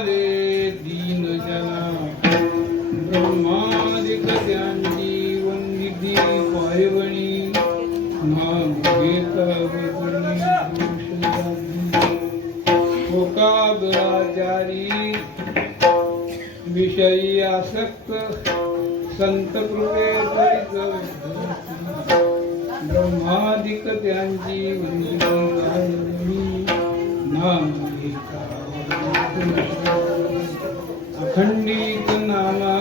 आले दीन जना ब्रह्मादिक त्यांची वंदिती पायवणी शोकाबराचारी विषयी आसक्त संत कृपे ब्रह्मादिक त्यांची वंदिती नाम अखंडित नामा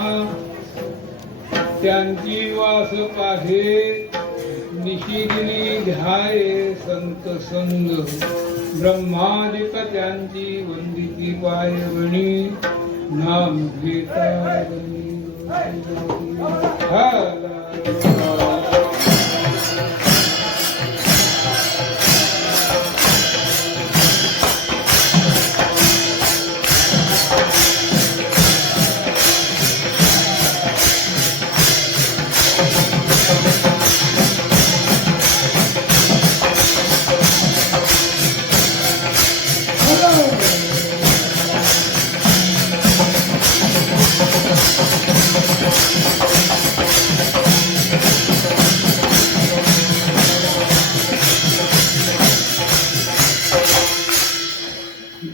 त्यांची वास पाहे निशिदिनी ध्याये संत संग ब्रह्मादिक त्यांची वंदिती पायवणी नाम घेता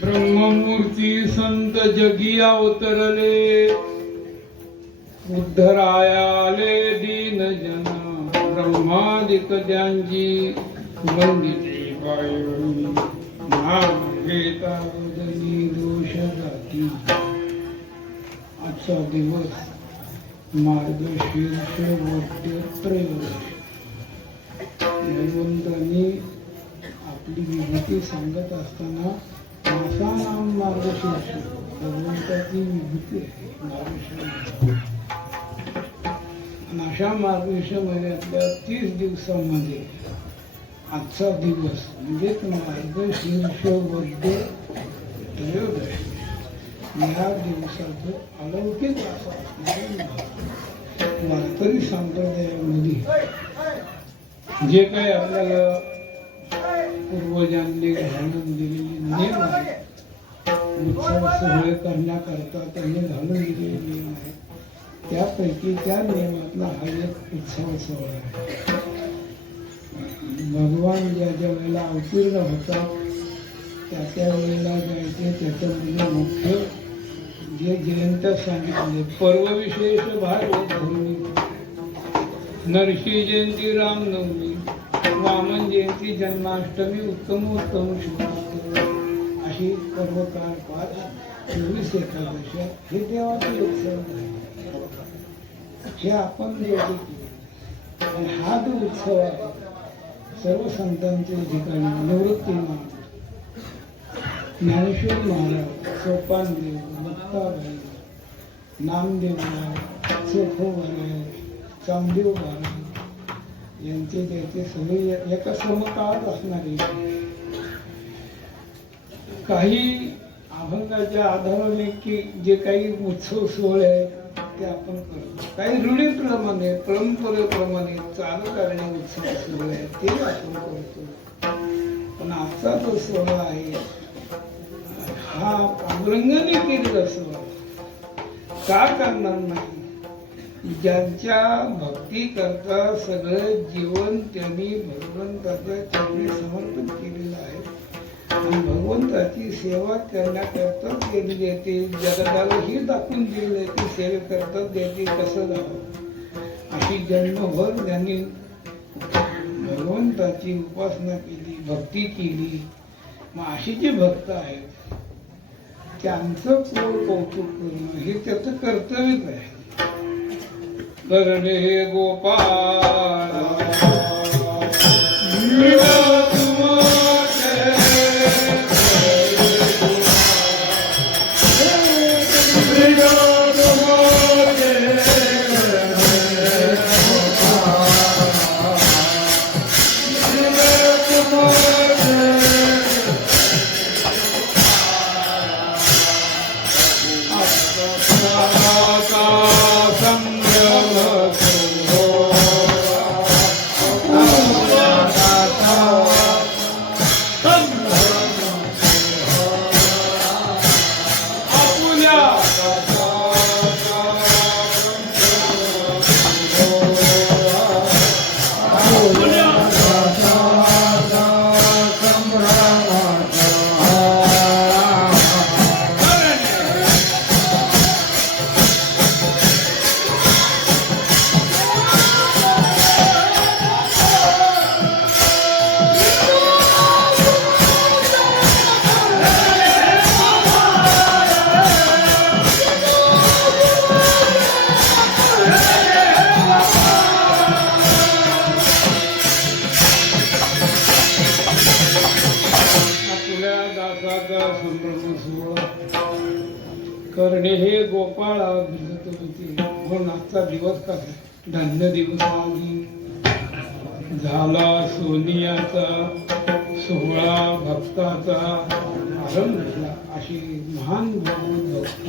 ब्रह्ममूर्ती संत जगी अवतरले उद्धरायाले दीन जन ब्रह्मादिक त्यांची वंदिती पायवणी नाम घेता जनी दोष जाती. आजचा दिवस मार्गशीर्ष वद्य त्रयोदशी. भगवंतांनी आपली विभूती सांगत असताना नासा नाम मार्गशीर्ष भगवंताची विभूती आहे मार्गशीर्ष. अशा मार्गशीर्ष महिन्यातल्या 30 दिवसांमध्ये आजचा दिवस म्हणजे मार्गशीर्ष वद्य त्रयोदशी या दिवसाचं अलौकिक असा वारकरी संप्रदायामध्ये जे काही आपल्याला पूर्वजांनी घालून दिलेले नियम आहेत, उत्सव सोहळे करण्याकरता त्यांनी घालून दिलेले नियम आहेत, त्यापैकी त्या नियमातला हा एक उत्सव सोहळा आहे. भगवान ज्या ज्या वेळेला अवतीर्ण होतात त्या वेळेला जायचे त्याच्यामध्ये मुख्य जे जयंत सांगितले पर्व विशेष भागवत धर्मी, नरसी जयंती, रामनवमी, वामन जयंती, जन्माष्टमी, उत्तम शुभ अशी पर्वकाळ 5-24 एकादशी हे देवाचे उत्सव आहे. हे आपण देवाचे केले आणि हा जो उत्सव आहे सर्व संतांच्या ठिकाणी निवृत्ती मान ज्ञानेश्वर महाराज, सोपानदेव, मुक्ताबाई, नामदेव महाराज, चोखो महाराज, चामदेव महाराज यांचे त्याचे सगळे एका समकाळात असणारे काही अभंगाच्या आधाराने की जे काही उत्सव सोहळे आहेत ते आपण करतो. काही रूढीप्रमाणे परंपरेप्रमाणे चालू करणे उत्सव सोहळे आहेत ते आपण करतो. पण आजचा जो सोहळा आहे हा पांडुरंगाने केलेला सोहळा का करणार नाही? ज्यांच्या भक्ती करता सगळं जीवन त्यांनी भगवंताच्या चरणी समर्पित केलेलं आहे आणि भगवंताची सेवा करण्याकरता केलेली आहे. ते जगताला ही दाखवून दिलेलं आहे की सेवेकरता देते कसं जावं. अशी जन्मभर त्यांनी भगवंताची उपासना केली, भक्ती केली. मग अशी जी भक्त आहेत त्यांचं कौतुक करणं हे त्याचं कर्तव्यच आहे. करणे गोपाळ संग्रह करणे हे गोपाळा भिजत होते. म्हणून आजचा दिवस कसा धन्य दिवस आली झाला सोनियाचा सोहळा भक्ताचा आरंभ झाला. अशी महान भगवत भक्त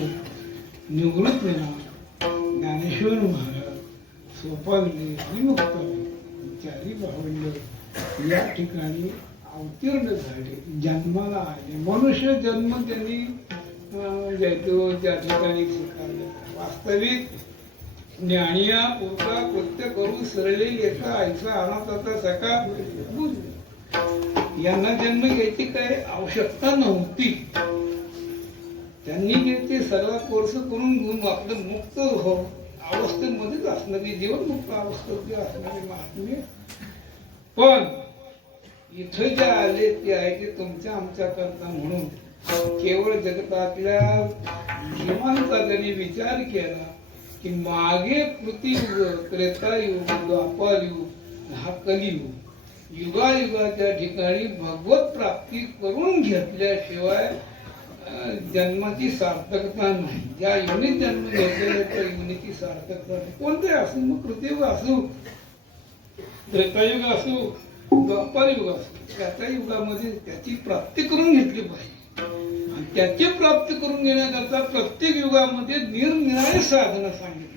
निवृत्त ज्ञानेश्वर महाराज सोपानले विमुक्त चारी भावंड या ठिकाणी अवतीर्ण झाले, जन्माला आले. मनुष्य जन्म त्यांनी जैतो त्या ठिकाणी स्वीकारले. वास्तविक ज्ञानिया पुरता कृत्य करू सरळे एका आईचा अनाथाचा सखा यांना जन्म घ्यायची काही आवश्यकता नव्हती. त्यांनी ते सर्व कोर्स करून आपलं मुक्त हो अवस्थेमध्येच असणारी जीवनमुक्त अवस्थेत असणारे महात्मे. पण इथे जे आले ते आहे ते तुमच्या आमच्या करता म्हणून केवळ जगतातल्या जीवांचा त्यांनी विचार केला की मागे कृतियुग, त्रेतायुग, द्वापारयुग, हा कलियुग युगायुगाच्या ठिकाणी भगवत प्राप्ती करून घेतल्याशिवाय जन्माची सार्थकता नाही. ज्या योनीत जन्म घेतलेल्या त्या योनीची सार्थकता नाही. कोणते असो, मग कृतियुग असो, त्रेतायुग असो, द्वापारयुग असो, त्या युगामध्ये त्याची प्राप्ती करून घेतली पाहिजे. आणि त्याची प्राप्ती करून घेण्याकरता प्रत्येक युगामध्ये निरनिराळे साधनं सांगितलेली.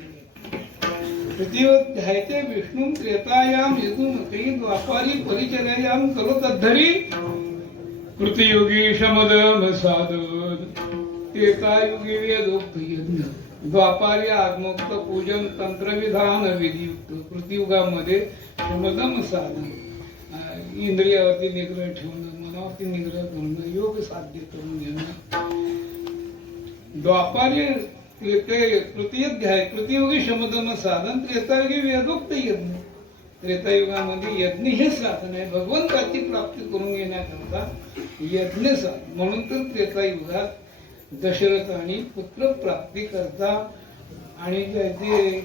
तृतीयोध्यायते विष्णू त्रेतायाम यदून काही द्वापारी परिचर्यायाम करोतद्धरी कृतियुगी शमदम साधन त्रेतायुगी वेदोक्त यज्ञ द्वापारी आत्मोक्त पूजन तंत्रविधान विधियुक्त. कृतियुगामध्ये शमदम साधन इंद्रियावरती निग्रह ठेवणं, मनावरती निग्रह करणं, योग साध्य करून घेणं. द्वापारी तृतीयोध्याय कृतियुगी शमदम साधन त्रेतायुगी वेदोक्त यज्ञ. त्रेतायुगामध्ये यज्ञ हे साधन आहे, भगवंताची प्राप्ती करून घेण्याकरता यज्ञ साधन. म्हणून तर त्रेतायुगात दशरथाने पुत्र प्राप्ती करता आणि ते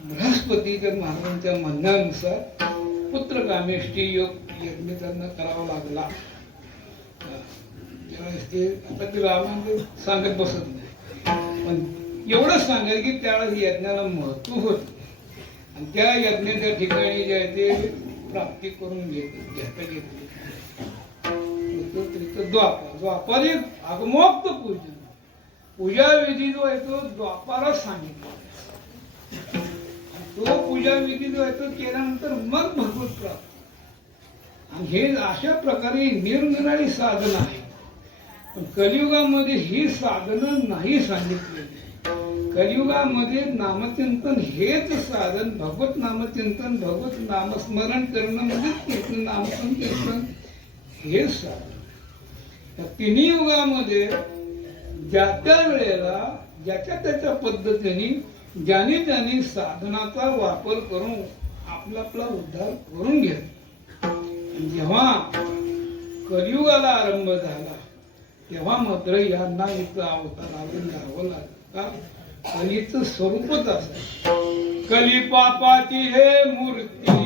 बृहस्पतीच्या महाराजांच्या म्हणण्यानुसार पुत्र कामेष्टी योग यज्ञ त्यांना करावा लागला. आता ते रामाने सांगत बसत नाही, पण एवढंच सांगेल की त्यावेळेस यज्ञाला महत्व होत आणि त्या यज्ञाच्या ठिकाणी जे आहे ते प्राप्ती करून घेता घेतली. द्वापार एक आगमोक्त पूजन पूजा विधी जो आहे तो द्वापारात सांगितला. तो पूजा विधी जो आहे तो केल्यानंतर मग भगवत प्राप्ती. आणि हे अशा प्रकारे निरनिराळी साधन आहे. पण कलियुगामध्ये ही साधनं नाही सांगितलेली. कलियुगामध्ये नामचिंतन हेच साधन, भगवत नामचिंतन, भगवत नामस्मरण करणं म्हणजे कीर्तन, नामसंकीर्तन हेच साधन. त्या तिन्ही युगामध्ये ज्या त्या वेळेला ज्याच्या त्याच्या पद्धतीने ज्याने त्याने साधनाचा वापर करून आपला उद्धार करून घेतला. जेव्हा कलियुगाला आरंभ झाला तेव्हा मात्र यांना इथं अवतारावरून जावं लागलं. कलीचं स्वरूपच असं कली पापाची हे मूर्ती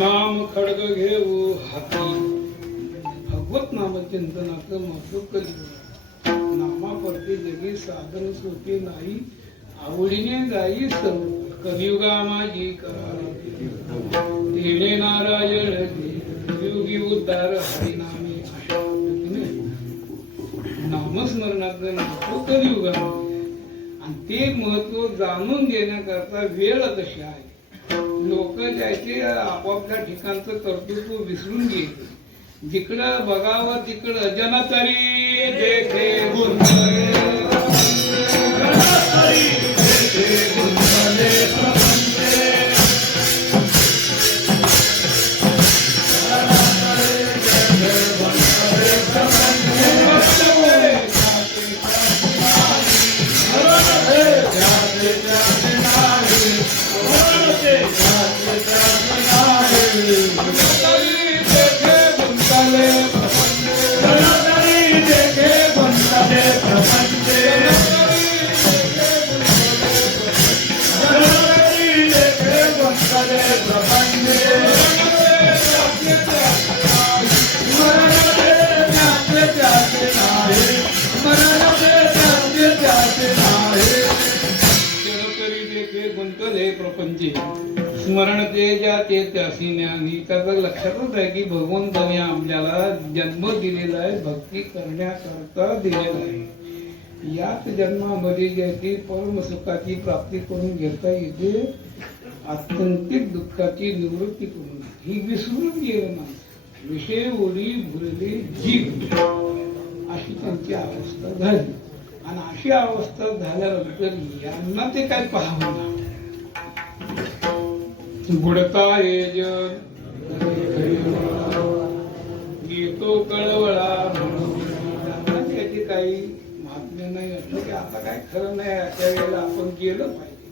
नाम खडग घेऊ हाती. भगवत नामचिंतनाचं महत्व कलियुग. नामापरती जगी साधन सोपे नाही, आवडीने गाई सर्व कलियुगा माझी करावी. देणे नारायण कलियुगी उद्धार हरिनामे. अशा पद्धतीने कलियुगामध्ये आणि ते महत्व जाणून घेण्याकरता वेळ कशी आहे. लोक ज्याचे आपापल्या ठिकाणचं कर्तृत्व विसरून गेले. जिकडं बघावं तिकडं जनतरी देखे गुंतले स्मरण ते जाते त्यासी ज्ञानी. त्याचं लक्षातच आहे की भगवंताने आपल्याला जन्म दिलेला आहे, भक्ती करण्याकरता दिलेला आहे. याच जन्मामध्ये ज्याची परम सुखाची प्राप्ती करून घेता येते, आत्यंतिक दुःखाची निवृत्ती करून ही विसरून गेलं ना. विषय ओढी भुरले जीव अशी त्यांची अवस्था झाली. आणि अशी अवस्था झाल्यानंतर यांना ते काय पाहावं ना. बुडता ये जन येतो कळवळा म्हणून त्याची काही महात्म्य नाही असं की आता काय खरं नाही, अशा वेळेला आपण केलं पाहिजे.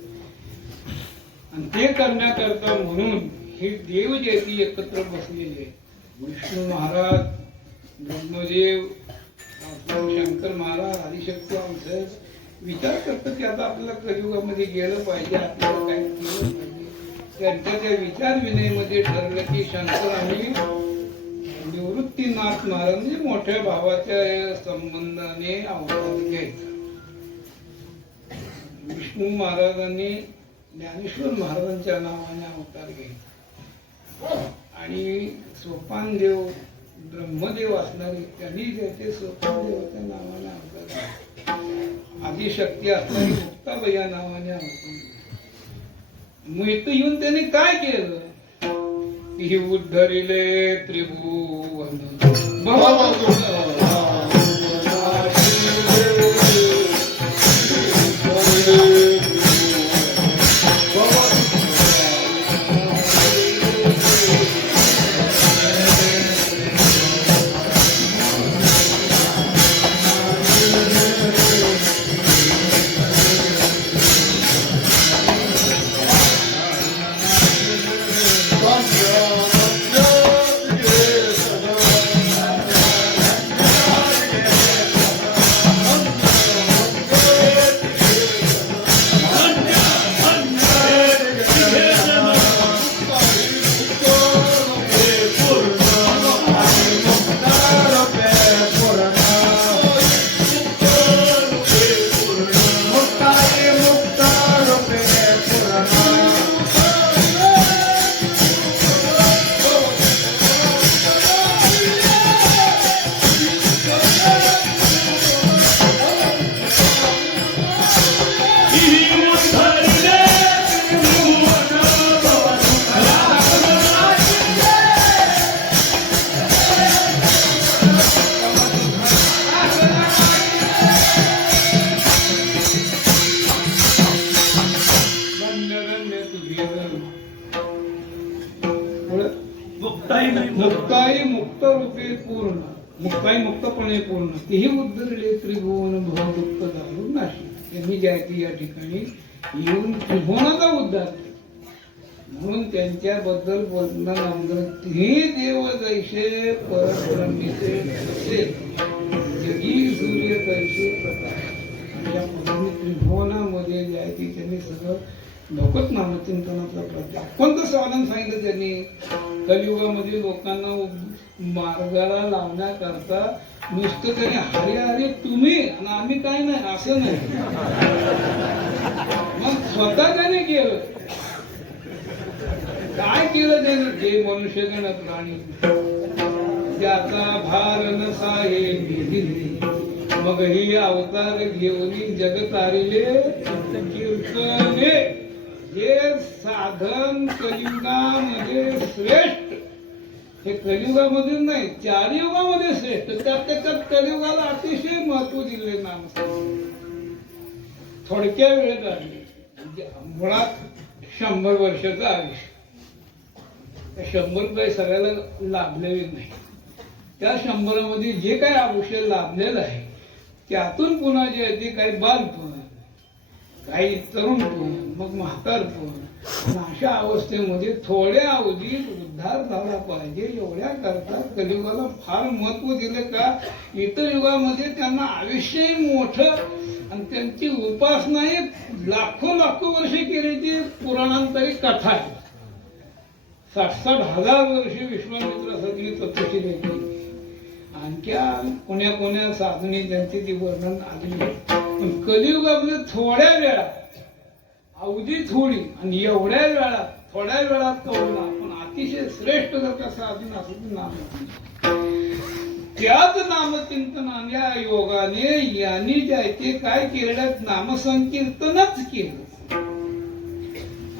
आणि ते करण्याकरता म्हणून हे देव जे ती एकत्र बसलेले, विष्णू महाराज, ब्रह्मदेव, शंकर महाराज, आदिशक्ती आमचं विचार करतात की आता आपल्याला कलियुगामध्ये गेलं पाहिजे, आपल्याला काय केलं पाहिजे. त्यांच्या त्या विचार विनयमध्ये ठरलं की शंकर आणि निवृत्तीनाथ महाराज म्हणजे मोठ्या भावाच्या संबंधाने अवतार घ्यायचा. विष्णू महाराजांनी ज्ञानेश्वर महाराजांच्या नावाने अवतार घ्यायचा. आणि सोपानदेव ब्रह्मदेव असणारे त्यांनी त्याचे सोपानदेवाच्या नावाने अवतार घ्यायचा. आदिशक्ती असणारी मुक्ताबाई या नावाने अवतार. मग इथं येऊन त्यांनी काय केलं, ही उद्धरिले त्रिभुवन मुक्ताई मुक्त रूपे पूर्ण, मुक्ताई मुक्तपणे पूर्ण, तेही उद्धरले त्रिभुवन भव दुःख दारून नाशी. त्यांनी ज्या या ठिकाणी येऊन त्रिभुवनाचा उद्धार केला. म्हणून त्यांच्याबद्दल बोलताना हे देव जैसे परब्रह्मीचे जगी सूर्य कैसे प्रकाश. या त्रिभुवनामध्ये जे आहे ती त्यांनी सगळं लोकच नामचिंतनाचा प्रचार. कोणतं साधन सांगितलं त्यांनी, कलियुगामध्ये लोकांना मार्गाला लावण्याकरता नुसतं त्यांनी हरे हरे तुम्ही आणि आम्ही काय नाही असं नाही, मग स्वतः त्याने केलं. काय केलं त्यानं, जे मनुष्यगण प्राणी ज्याचा भार नसाहे मग ही अवतार घेऊन जग तारिले कीर्तने. हे साधन कलियुगामध्ये श्रेष्ठ, हे कलियुगामध्ये नाही, 4 युगामध्ये श्रेष्ठ. त्यात कलियुगाला अतिशय महत्व दिले नाम. थोडक्या वेळेत आले, मुळात 100 वर्षाचं आयुष्य. 100 काही सगळ्याला लाभलेले नाही. त्या 100 मध्ये जे काही आयुष्य लाभलेलं आहे त्यातून पुन्हा जे आहे ते काही बालपण, काही तरुणपण, मग म्हातारपण, अशा अवस्थेमध्ये थोड्या अवधीत उद्धार झाला पाहिजे एवढ्या करता कलियुगाला फार महत्व दिलं. का इतर युगामध्ये त्यांना आयुष्यही मोठं आणि त्यांची उपासना लाखो वर्षे केल्याची पुराणांतरी कथा आहे. 60 हजार वर्षे विश्वामित्रासाठी तपस्वी केली. आणखी कोण्या साधने त्यांची ती वर्णन आली. पण कलियुगामध्ये थोड्या वेळात, अवधी थोडी आणि एवढ्या वेळात, थोड्या वेळात कळला पण अतिशय श्रेष्ठ जर का साधन असेल नाम. त्याच नामचिंतनाच्या योगाने यांनी ते काय केलं, नामसंकीर्तनच केलं.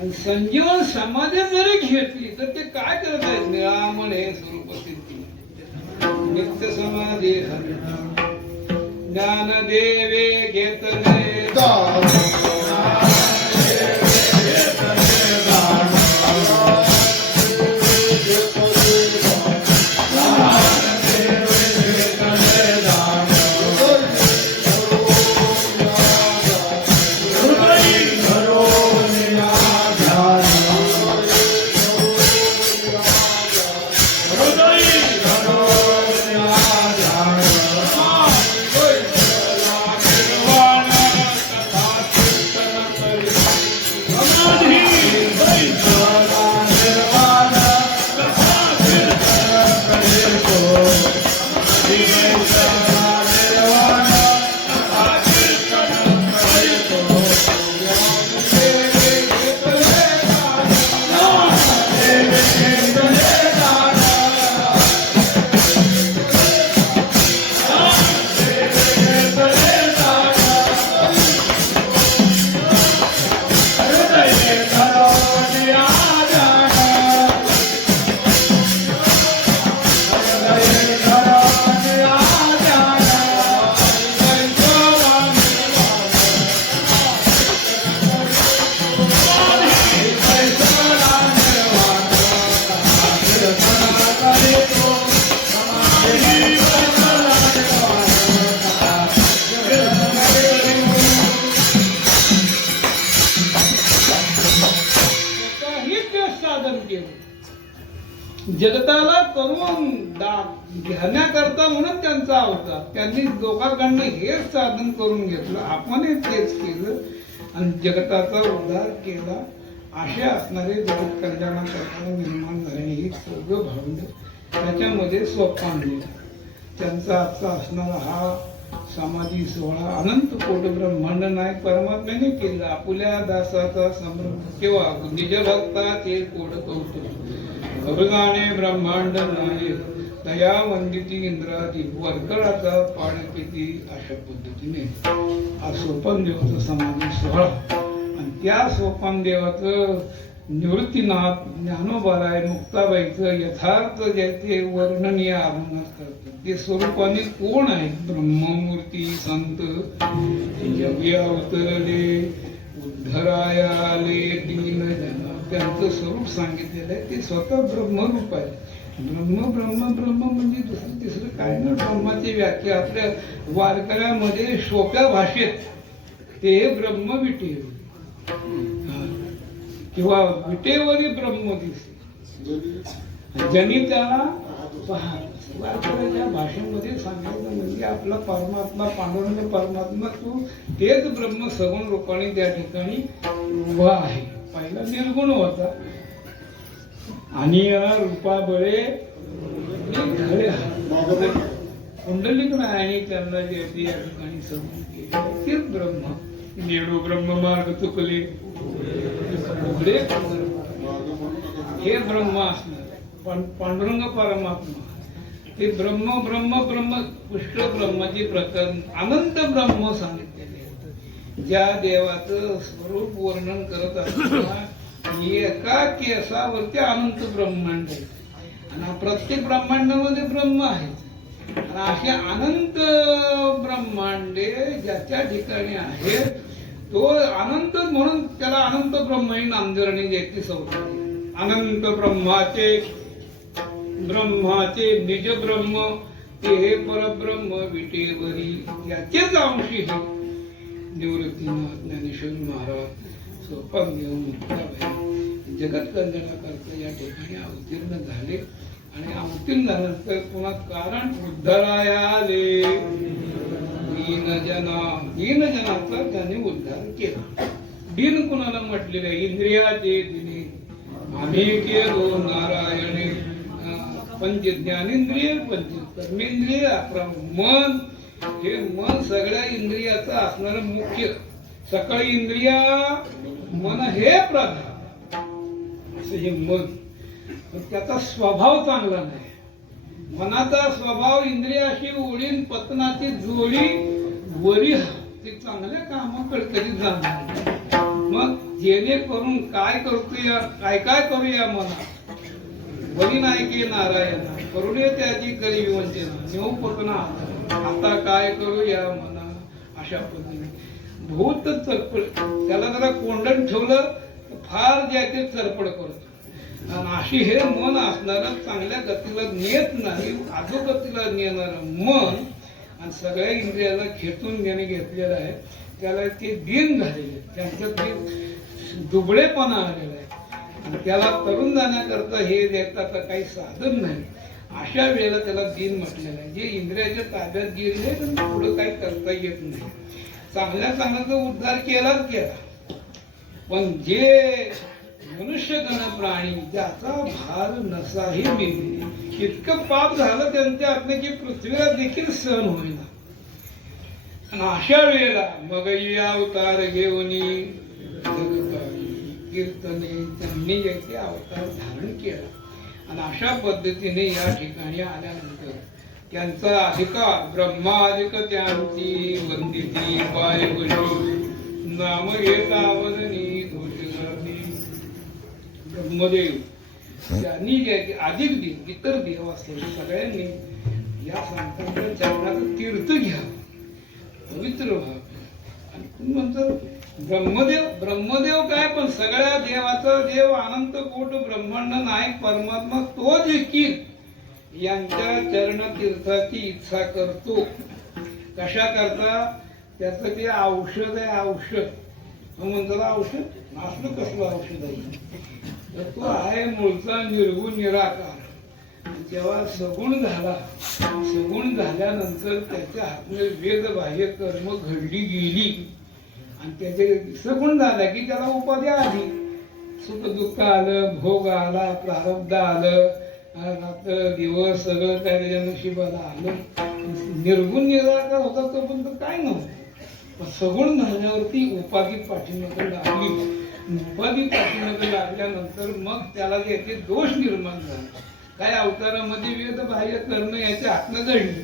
आणि संजीवन समाधी जरी घेतली तर ते काय करत आहेत, निरामण हे स्वरूप सिद्धी, नित्य समाधी ज्ञान देवे घेतले जगताला करून घेण्याकरता म्हणून त्यांचा अवतार. त्यांनी लोकांकडनं हेच साधन करून घेतलं, आपणही तेच केलं आणि जगताचा उद्धार केला. असे असणारे जगत कल्याणाकरता निर्माण झालेली ही सर्व भावना त्याच्यामध्ये सोपान दिलं. त्यांचा आजचा असणारा हा समाधी सोहळा अनंत कोट ब्रह्मांड नाही परमात्म्याने केला. आपल्या दासाचा समृद्ध केव्हा निज भक्ताचे कोट कौतुक खबरगाणे ब्रह्मांड नाही दया वंदिती इंद्रादी वरकळाचा पाड किती अशा पद्धतीने हा सोपान देवाचा समाधी सोहळा. आणि त्या सोपान देवाचं निवृत्तीनाथ ज्ञानोबाराय मुक्ताबाईचं यथार्थ ज्याचे वर्णन या अभंगात करतात. ते स्वरूपाने कोण आहेत, ब्रह्ममूर्ती संत जगी अवतरले उद्धरायाले दीन जन, त्यांचं स्वरूप सांगितलेलं आहे. ते स्वतः ब्रह्मरूप आहे. ब्रह्म ब्रह्म ब्रह्म म्हणजे दुसरं तिसरं काय ना. ब्रह्माची व्याख्या आपल्या वारकऱ्यामध्ये सोप्या भाषेत ते ब्रह्म विटेव किंवा विटेवरी ब्रह्म दिसे जनी त्याला वारकऱ्याच्या भाषेमध्ये सांगायचं म्हणजे आपला परमात्मा पांडुरंग परमात्मा तू तेच ब्रह्म सगुण रूपाने त्या ठिकाणी उभा आहे. पहिला निर्गुण होता आणि रूपाबळे कुंडलिक आणि त्यांना जे या ठिकाणी सगुण केले तेच ब्रह्म. नेडो ब्रह्म मार्ग चुकले हे ब्रह्म असणार पांडुरंग परमात्मा. ते ब्रह्म ब्रह्म ब्रह्म पुष्कळ ब्रह्माची प्रकरण अनंत ब्रह्म सांगितलेले आहेत. ज्या देवाचं स्वरूप वर्णन करत असताना एका केसावरती अनंत ब्रह्मांड आहे आणि प्रत्येक ब्रह्मांडामध्ये ब्रह्म आहे. आणि असे अनंत ब्रह्मांडे ज्याच्या ठिकाणी आहेत तो अनंत म्हणून त्याला अनंत ब्रह्म ही नामधरणी द्यायची सवय. अनंत ब्रह्माचे निज ब्रह्म ते हे परब्रह्म विटेवरी याचेच अंशी हे निवृत्तीनाथ ज्ञानेश्वर महाराज सोपान घेऊन जगत कल्याणाकरता या ठिकाणी अवतीर्ण झाले. आणि अवतीर्ण झाल्यानंतर पुन्हा कारण उद्धाराया आले. दीनजनाचा त्याने उद्धार केला. दीन कुणाला म्हटलेलं आहे? इंद्रियाचे दिने आम्ही केलो नारायणे पंच ज्ञानेंद्रिय पंच कर्मेंद्रिय अकरा मन. हे मन सगळ्या इंद्रियाचं असणारं मुख्य. सकळ इंद्रिया मन हे प्रधान असं हे मन. पण त्याचा स्वभाव चांगला नाही. मनाचा स्वभाव इंद्रियाशी ओढीन पतनाची जोडी वरी ते चांगल्या कामाकडे कधी जाणार. मग जेणेकरून काय करतोय काय काय करूया मना वरी नाही की नारायण करुणे त्याची करी विवंचना नेऊ पतना आता काय करूया मना. अशा पद्धतीने भूत चरपड त्याला जरा कोंडण ठेवलं फार जे ते चरपड करतो. आणि अशी हे मन असणारं चांगल्या गतीला नेत नाही अधोगतीला नेणारं मन आणि सगळ्या इंद्रियाला खेचून ज्याने घेतलेलं आहे त्याला ते दीन झालेले. त्यांचं ते दुबळेपणा आलेला आहे आणि त्याला तरुण जाण्याकरता हे देताचं काही साधन नाही. अशा वेळेला त्याला दीन म्हटलेलं आहे. जे इंद्रियाच्या ताब्यात गेले पुढं काही करता येत नाही. चांगल्या चांगल्याचा उद्धार केलाच केला. पण जे मनुष्यगण प्राणी ज्याचा भार नसाही मिळते इतकं पाप झालं त्यांच्या हातनं की पृथ्वीला देखील सहन होईना. आणि अशा वेळेला मग अवतार घेऊन कीर्तने त्यांनी याचे अवतार धारण केला. आणि अशा पद्धतीने या ठिकाणी आल्यानंतर त्यांचा अधिकार ब्रह्माधिक त्यांची वंदिती पाय नाम घेतावनी ब्रह्मदेव त्यांनी अधिक देव इतर देव असलेले सगळ्यांनी या संतांच्या चरणाचं तीर्थ घ्यावं पवित्र व्हावं. आणि म्हणतात ब्रह्मदेव काय पण सगळ्या देवाचा देव अनंत कोट ब्रह्मांड नायक परमात्मा तो देखील यांच्या चरण तीर्थाची इच्छा करतो. कशा करता? त्याचं ते औषध आहे. औषध म्हणतात औषध असलं कसलं औषध आहे तर तो आहे मूळचा निर्गुण निराकार. जेव्हा सगुण झाल्यानंतर त्याच्या हातने वेद बाह्य कर्म घडली गेली आणि त्याचे सगुण झाला की त्याला उपाधी आली. सुख दुःख आलं, भोग आला, प्रारब्ध आलं, रात्र दिवस सगळं काय त्याच्या नशिबाला आलं. निर्गुण निराकार होता तो पण काय नव्हतं. सगुण झाल्यावरती उपाधी पाठीमागे लागली. उपाधी पाठीमागे लागल्यानंतर मग त्याला याचे दोष निर्माण झाले. काय अवतारामध्ये वेद बाह्य करणं याच्या हातनं घडली.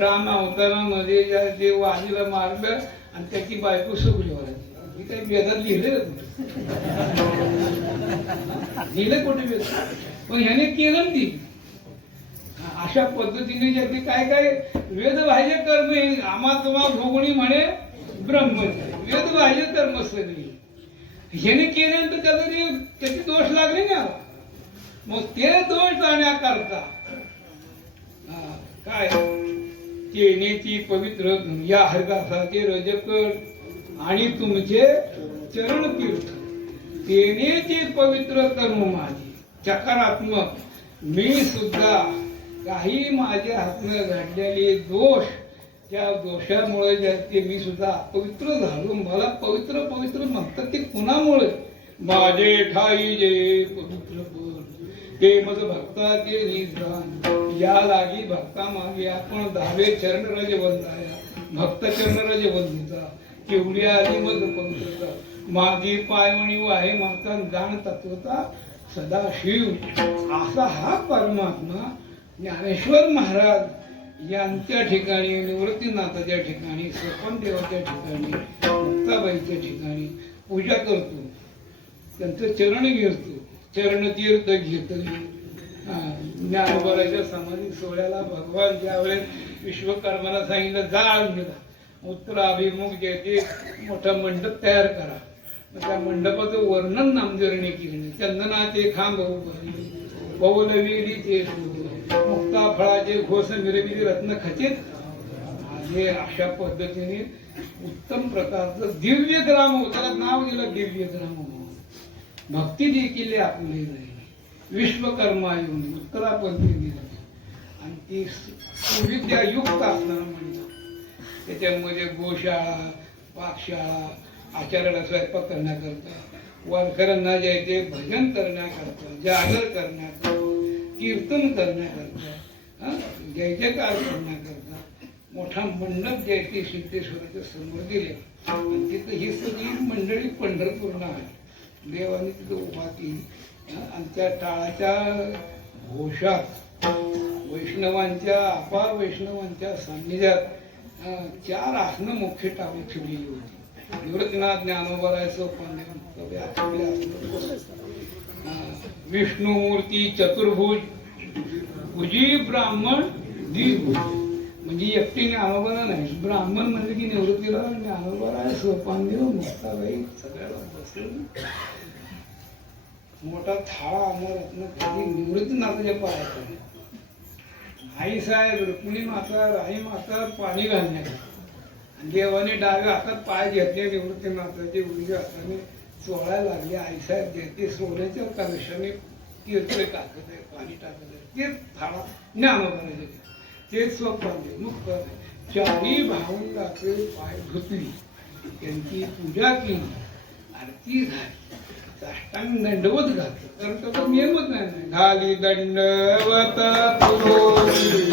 राम अवतारामध्ये जे वाणीला मारलं आणि त्याची बायको सुग्रीवाला हे काही वेदात लिहिलं कुठे वेद पण ह्याने केलं ती. अशा पद्धतीने ज्याचे काय काय वेद बाह्य कर्म आम्हा तुम्हा भोगणी म्हणे ब्रह्मचारी वेद बाह्य कर्म सगळी ह्याने केले तर त्याचे दोष लागले ना. मग ते दोष जाण्याकरता काय केनेची पवित्र या हरदासाचे रजकट आणि तुमचे चरण तीर्थ तेनेची पवित्र कर्म माझी सकारात्मक. मी सुद्धा काही माझ्या हातनं घडलेले दोष त्या दोषामुळे ते मी सुद्धा अपवित्र झालो. मला पवित्र पवित्र म्हणतात ते कुणामुळे? माझे ठाई जे पवित्र ते मज भक्ताचे निधान या लागी भक्ता मागे आपण दहावे चरणरज वंदाया भक्त चरणरज वंदिता केवढी आली मग पवित्रता माझी पायवणी आहे माता जाण तत्वता सदाशिव. असा हा परमात्मा ज्ञानेश्वर महाराज यांच्या ठिकाणी, निवृत्तीनाथाच्या ठिकाणी, सोपान देवाच्या ठिकाणी, मुक्ताबाईच्या ठिकाणी पूजा करतो, त्यांचं चरण घेतो, चरणतीर्थ घेतली. ज्ञानोबाच्या समाधी सोहळ्याला भगवान ज्यावेळेस विश्वकर्माला सांगितलं जा अंगणा उत्तराभिमुख जे ते मोठा मंडप तयार करा, मग त्या मंडपाचं वर्णन नामदेवाने केलं. चंदनाचे खांब उभारले, पौलवेलीचे मुक्ता फळाचे घोष मिरविली रत्न खचित, हे अशा पद्धतीने उत्तम प्रकारचं दिव्य ग्राम, त्याला नाव दिलं दिव्य ग्राम. भक्ती देखील आपले नाही, विश्वकर्मा येऊन उत्तरापंथी दिलं आणि ती सुविद्यायुक्त असणार म्हणतात. त्याच्यामध्ये गोशाळा, पाकशाळा, आचार्याला स्वयंपाक करण्याकरता, वारकऱ्यांना जे ते भजन करण्याकरता, जागर करण्याकरता, कीर्तन करण्याकरता, जय जयकार करण्याकरता मोठा मंडप जे ते सिद्धेश्वराच्या समोर दिले. आणि तिथं ही सगळी मंडळी पंढरपूरला आहे. देवाने तिथं उभा केली आणि त्या टाळाच्या घोषात वैष्णवांच्या, अपार वैष्णवांच्या सान्निध्यात 4 आसनं मुख्य टाळी ठेवलेली होती. निवृत्तीनाथ, ज्ञानोबा, सोपान विष्णुमूर्ती चतुर्भुज, भुजी ब्राह्मण द्विभुज, म्हणजे एकटी ज्ञानोबाला नाही, ब्राह्मण म्हणजे की निवृत्तीला ज्ञानोबा, सोपानदेव, मुक्ताबाई सगळ्याला बसून मोठा थाळा अमरत्न कधी निवृत्तीनाथाच्या पायात. आई साहेब, रुक्मिणी माता, राही माता पाणी घालण्यात, देवाने डाव्या हातात पाय घेतले, निवृत्तीनाथाचे उजव्या हाताने चोळायला लागले. आईसाहेब देते सोन्याच्या कलशाने तीर्थ टाकत आहे, पाणी टाकत आहे. तेच थाळा ज्ञानोबाने ते स्वप्न मुक्त 4ही भावंडाचे पाय धुतली, त्यांची पूजा केली, आरती झाली, साष्टांग दंडवत घातलं. तर त्याचा नियमच नाही, घाली दंडवत पुरोहित.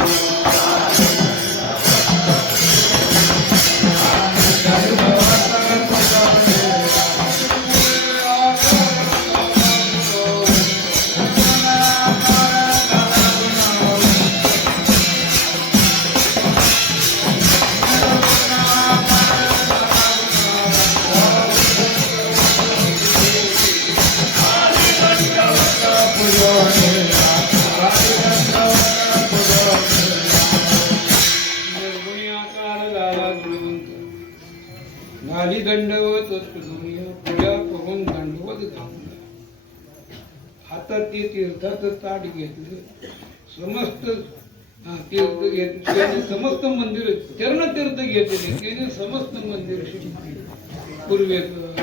घाली दंडवत पूजा करून दंडवत घालून हातात ते तीर्थाचं ताट घेतलं, समस्त तीर्थ घेतले, समस्त मंदिर चरणतीर्थ घेतले, त्याने समस्त मंदिर पूर्वेकर,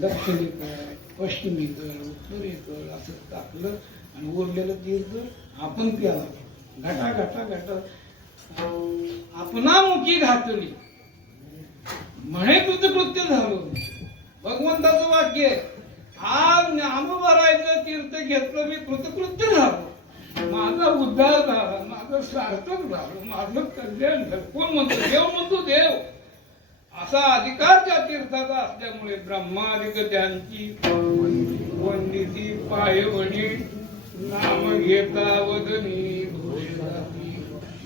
दक्षिणेकर, पश्चिमेकर, उत्तरेकर असं टाकलं आणि उरलेलं तीर्थ आपण प्याला. घटा घटा घटा आपणामुखी घातली म्हणे कृतकृत्य झालो. भगवंताचं वाक्य आहे, आज ज्ञानोबारायचं तीर्थ घेतलं, मी कृतकृत्य झालो, माझा उद्धार झाला, माझं सार्थक झालं, माझं कल्याण झालं. कोण म्हणतो? देव म्हणतो. देव असा अधिकार त्या तीर्थाचा असल्यामुळे ब्रह्मादिक त्यांची वंदिती पायवणी नाम घेता वदनी घोषदाती.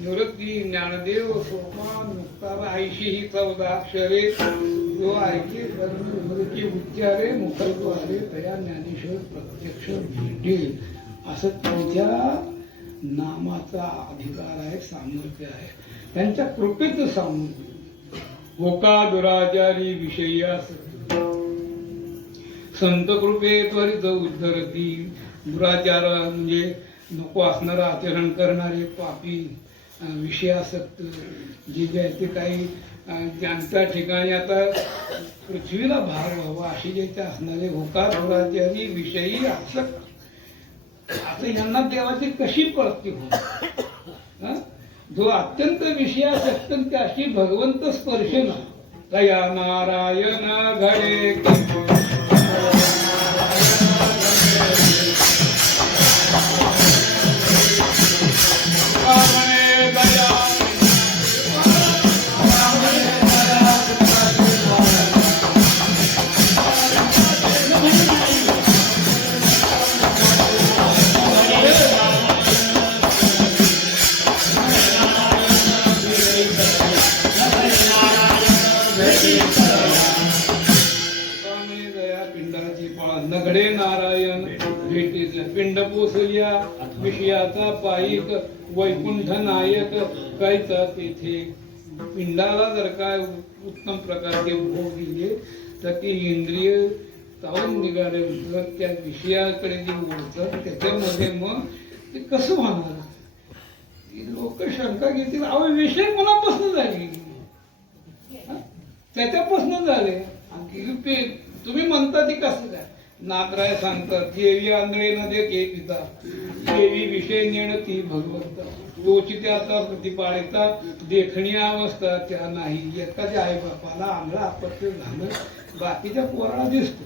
निवृत्ती, ज्ञानदेव, सोपान, मुक्ताला 80 ही 14 अक्षरे जो ऐके की उच्चारे मुखद्वारे तया ज्ञानेश्वर प्रत्यक्ष भेटेल, असं त्यांच्या नामाचा अधिकार आहे, सामर्थ्य आहे, त्यांच्या कृपेचं सामर्थ्य. होका दुराचारी विषयी संत कृपे त्वरित उद्धरती. दुराचार म्हणजे नको असणारं आचरण करणारे पापी, विषयासक्त जे जे ते काही ज्यांच्या ठिकाणी आता पृथ्वीला भार व्हावा अशी ज्याचे असणारे होकार दुराचारी विषयी आसक्त, असं यांना देवाची कशी पळती हो. जो अत्यंत विषयासक्त त्याशी भगवंत स्पर्श ना तया नारायण घडे. नगडे नारायण भेटीतला पिंड पोसल्या विषयाचा पायिक वैकुंठ नायक कायचा तेथे. पिंडाला जर काय उत्तम प्रकारचे भोग दिले तर ती इंद्रिय तावून निघाले त्या विषयाकडे जे ओढतात त्याच्यामध्ये मग ते कसं होणार. लोक शंका घेतील अहो विषय कोणापासून झाली त्याच्यापासून झाले. तुम्ही म्हणता ती कसं काय. नागराय सांगतात देवी आंधळे नदे के पिता देवी विषय नेण ती भगवंता तोची त्याचा प्रतिपाळीचा देखणी अवस्था त्या नाही. एखाद्या आई बापाला आंधळा अपत्य झालं बाकीच्या पोराला दिसतं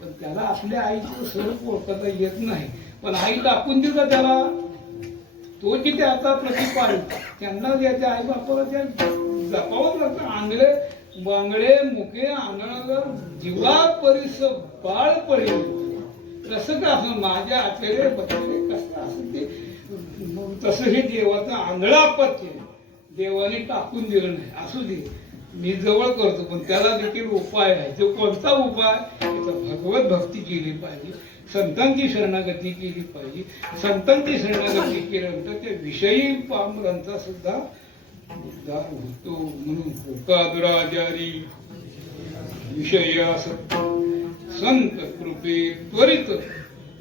पण त्याला आपल्या आईचं स्वरूप ओळखता येत नाही. पण आई दाखवून देऊ का त्याला तो की त्याचा प्रतिपाळी त्यांना त्याच्या आई बापाला त्या जपावंच लागतं. आंधळे बांगडे मुके आंधळा जीवा परिस बाळ पडेल तसं का असं माझ्या आचरे बचरे कसं असं ते तसं हे देवाचं आंधळा अपत्य देवाने टाकून दिलं नाही. असू दे मी जवळ करतो पण त्याला देखील उपाय आहे. तो कोणता उपाय भगवत भक्ती केली पाहिजे संतांची शरणागती केली पाहिजे. संतांची शरणागती केल्यानंतर त्या विषयी पामरांचा सुद्धा उद्धार होतो. म्हणून होता दुराचारी विषयासक्त संत कृपे त्वरित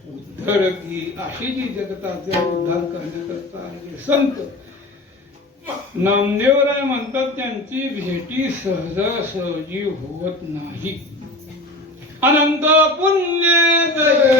उद्धरती. अशी जी जगताचा उद्धार करण्याकरता आलेले संत नामदेवराय म्हणतात त्यांची भेटी सहजासहजी होत नाही. अनंत पुण्य दये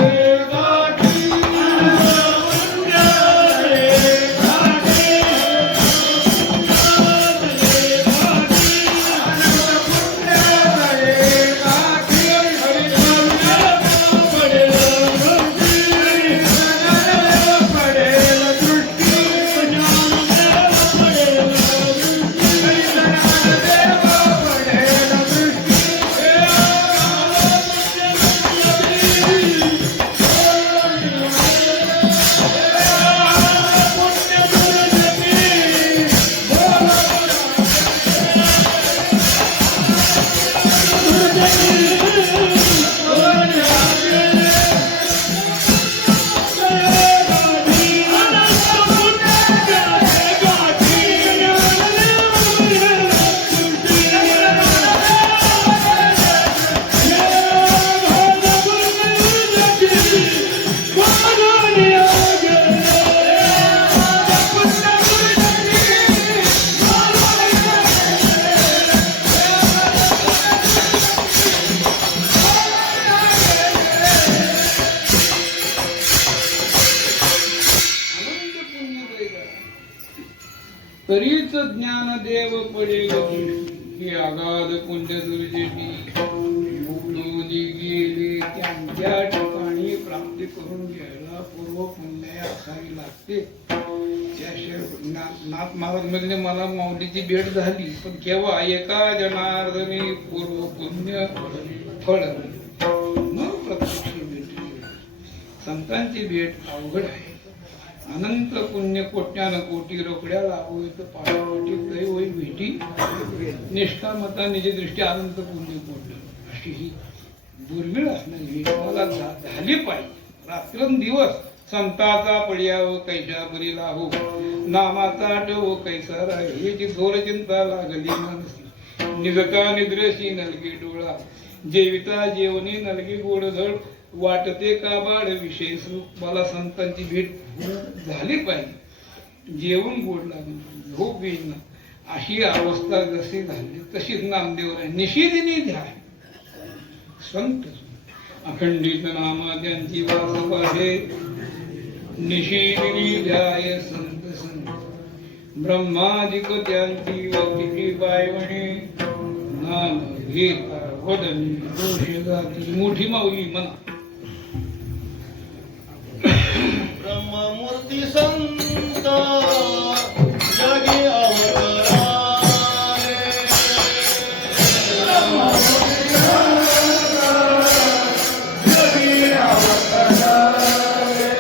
तरीच ज्ञानदेव पडेल ही आगाध पुण्य दुर्जेटी गेली त्यांच्या ठिकाणी प्राप्ती करून घ्यायला पूर्व पुण्य असावी लागते. त्याशिवाय नाथ महाराज म्हणजे मला माऊलीची भेट झाली पण केव्हा एका जनार्दनी पूर्व पुण्य फळ मग प्रत्यक्ष भेट. संतांची भेट अवघड आहे. अनंत पुण्य कोट्यानं कोटी रोकड्या लागू येतं पाठोपाठी दै होई भेटी निष्ठा मता निज दृष्टी अनंत पुण्य कोट्य अशी ही दुर्मिळ असणारी भेट मला झाली पाहिजे. रात्रंदिवस संताचा पड्याव कैसा बरी लाहो नामाचा आठव कैसा राही याची थोर चिंता लागली मानसी निजता निद्रशी नलगी डोळा जेविता जेवणी नलगी गोडधड वाटते काबाड विषय सुख. मला संतांची भेट झाली पाहिजे. जेवण गोड लागणं झोप येणं अशी अवस्था जशी झाली तशीच नामदेव आहे. निषेधिनी ध्याय संत अखंडित नामा त्यांची वास आहे. निषेधिनी ध्याय संत संत ब्रह्मादिक त्यांची वाक्यची पायवणे नाम घेता वदनी दोष गाती. मोठी माऊली म्हणा ब्रह्ममूर्ती संत जगी अवतारे जगी अवतारे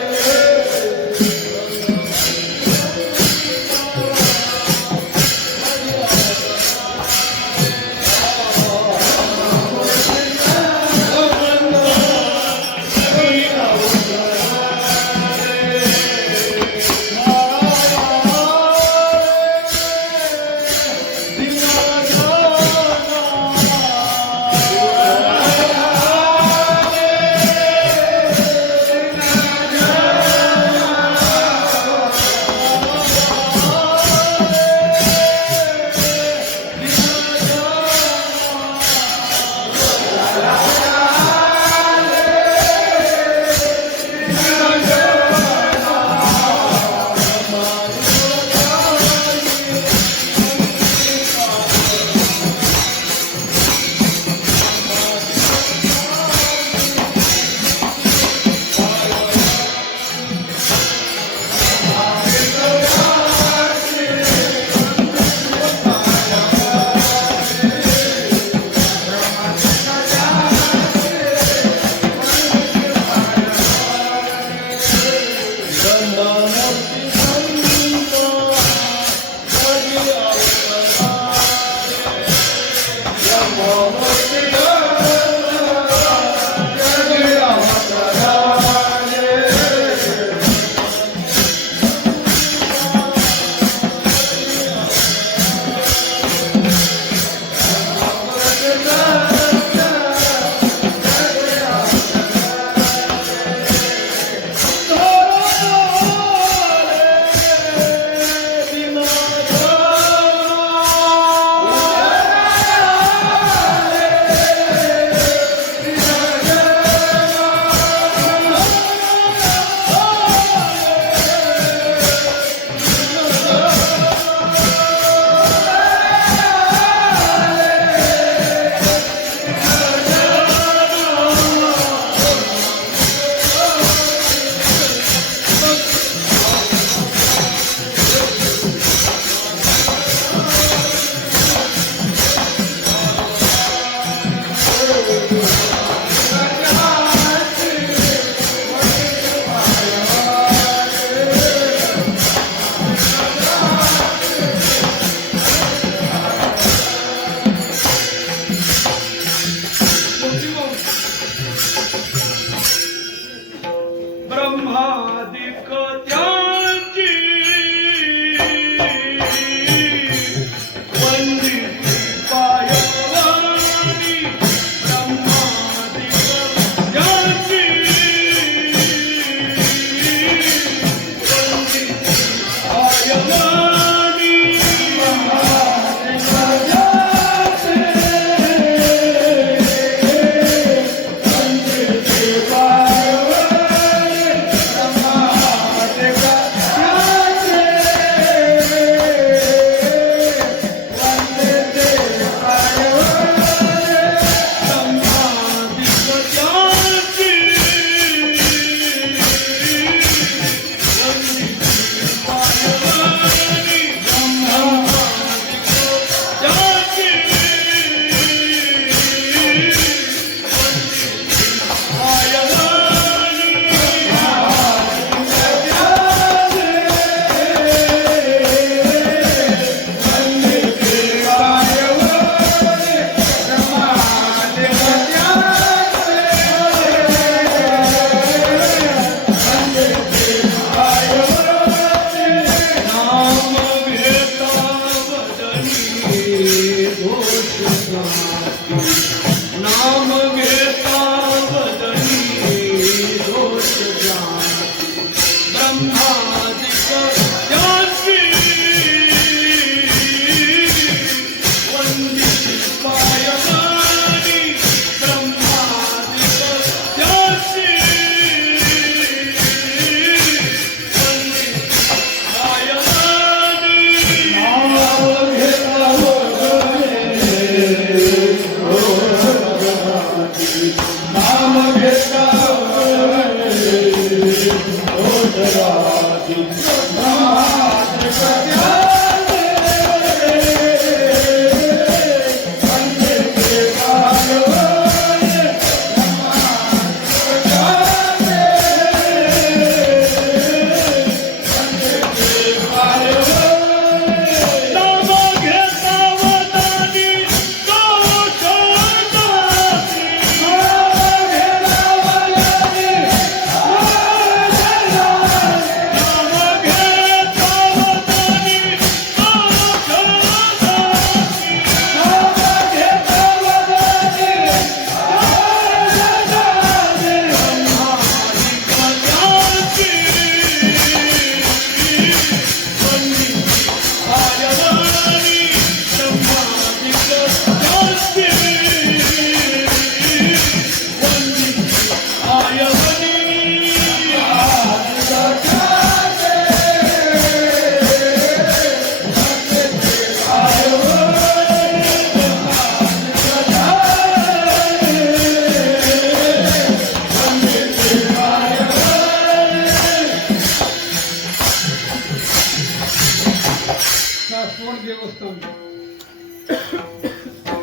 देवस्थान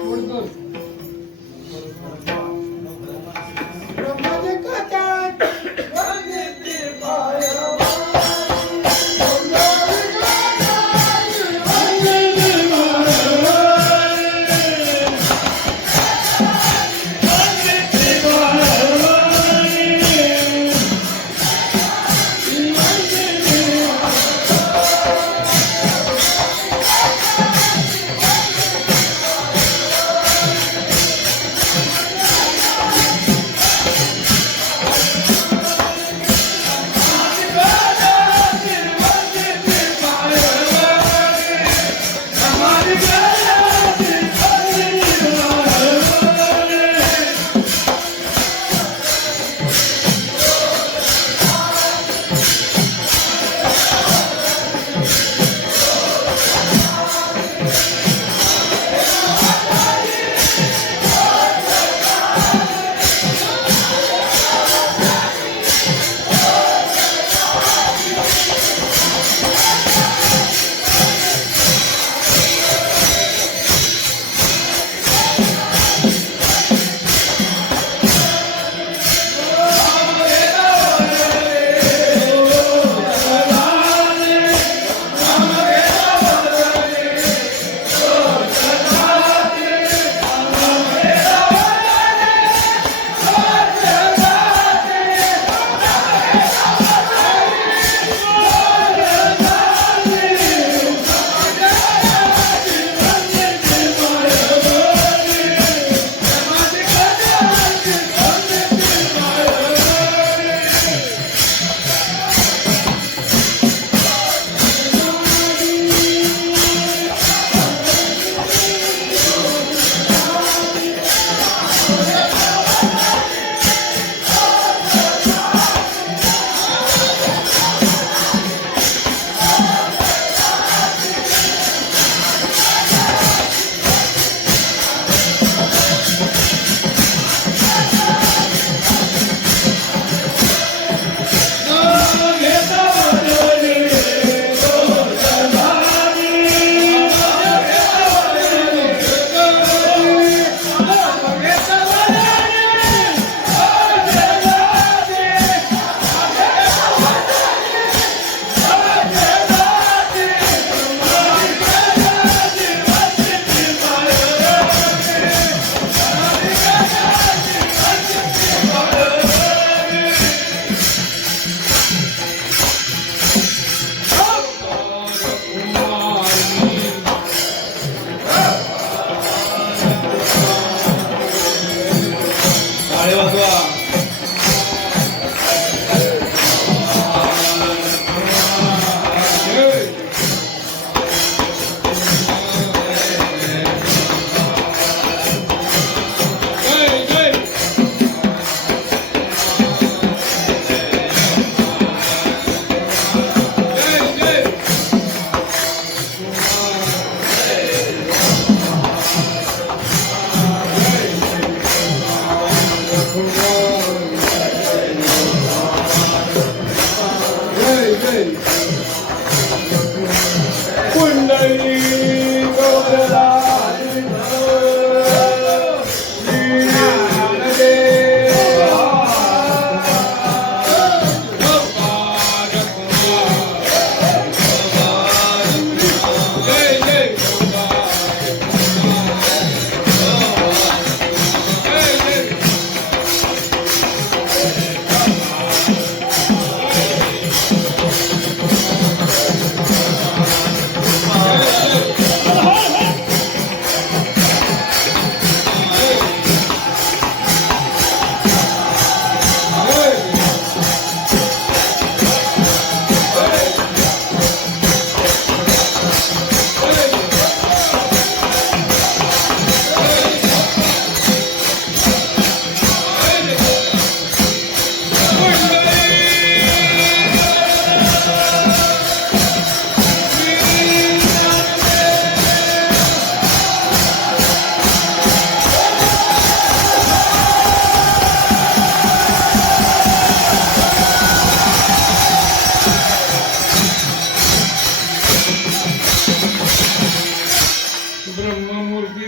वडकर. ब्रह्माने कथात वंदिते पायवान.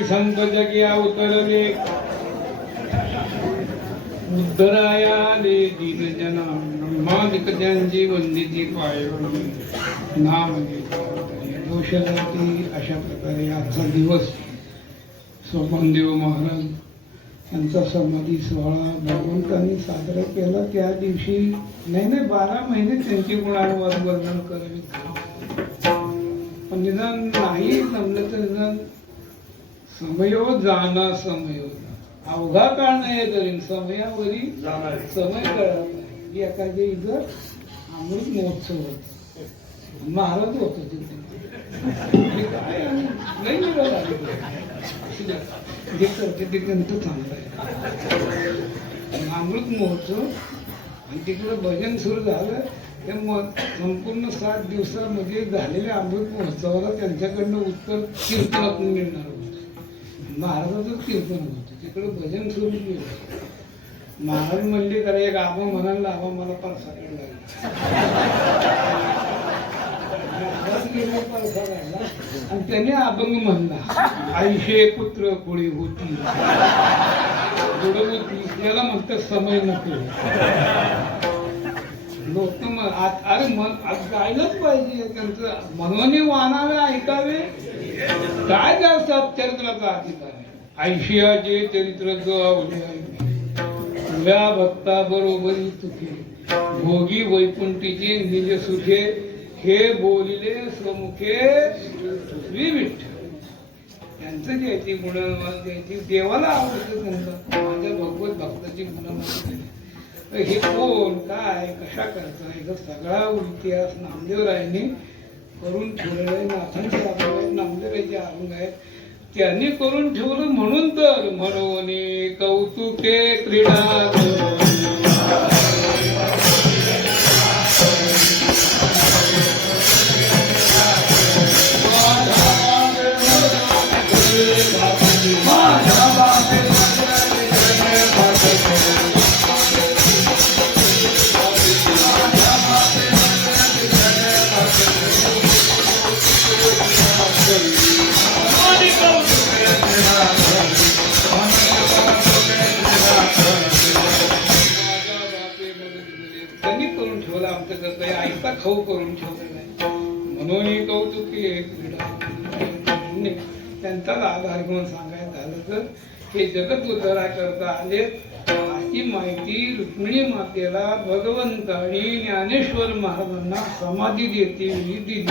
संपजगी अवतरले उद्धरायाले दीनजना ब्रह्मादिक त्यांची वंदिती पाय नाम दोषासाठी अशा प्रकारे आजचा दिवस सोपानदेव महाराज यांचा समाधी सोहळा भगवंतांनी साजरा केला. त्या दिवशी नाही 12 महिने त्यांची गुणानुवाद वर्णन करावी, पण निदान नाही जमलं तर निदान समयो जाना समयो अवघा काळ नाही तरी समयावरी समय कळला. एखादी इथं अमृत महोत्सव होता, महाराज होत तिथे काय नाही मिळालं जे करते ते ग्रंथ चांगला आहे. अमृत महोत्सव आणि तिकडं भजन सुरू झालं ते संपूर्ण 7 दिवसामध्ये झालेल्या अमृत महोत्सवाला त्यांच्याकडनं उत्तर कीर्तनातून मिळणार होतं. महाराजाचं कीर्तन होतं, तिकडं भजन सुरू केलं. महाराज म्हणले तर एक आबा म्हणाला आबा मला परसाकडे लागला आणि त्याने अभंग म्हणला आईशे पुत्र कोळी होती होती त्याला म्हणतात समय नको. लोक अरे गायलंच पाहिजे, त्यांचं मनोनी वाहनावे ऐकावे काय जास्त चरित्राचा अधिकार आहे. आयशियाचे चरित्र गावले तुझ्या भक्ता बरोबरी तुखे भोगी वैकुंठीचे निज सुखे हे बोलिले स्वमुखे विठ्ठल. त्यांचं द्यायची गुणवान द्यायची देवाला आवडतं त्यांचं. माझ्या भगवत भक्ताची गुणवान हे कोण काय कशा करता याचा सगळा इतिहास नामदेवरायांनी करून ठेवलेला आहे. नाथांचे अभंग आहेत, नामदेवरायांचे अभंग आहेत, त्यांनी करून ठेवलं. म्हणून तर म्हणून कौतुके क्रीडा त्यांनी करून ठेवला. आमचं काही ऐकता खाऊ करून ठेवलेला आहे. म्हणून कौतुकी त्यांचाच आधार घेऊन सांगायचं झालं तर हे जगत उद्धारा करता आले. अशी माहिती रुक्मिणी मातेला भगवंतानी ज्ञानेश्वर महाराजांना समाधी देते दिली.